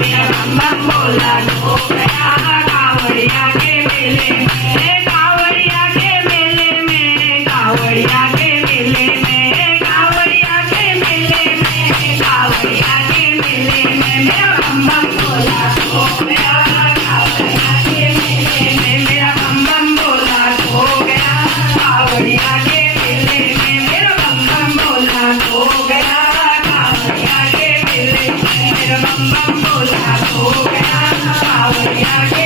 मेरा बम बम बोला तो गया कांवड़िया के मेले में, कांवड़िया के मेले में, कांवड़िया के मेले में, कांवड़िया के मेले में, कांवड़िया के मेले में मेरा बम बम बोला तो गया कांवड़िया के मेले में, मेरा बम बम बोला तो गया कांवड़िया के मेले में, मेरा बम बम बोला तो गया कांवड़िया के मेले में, मेरा बम बम बोला तो गया कांवड़िया के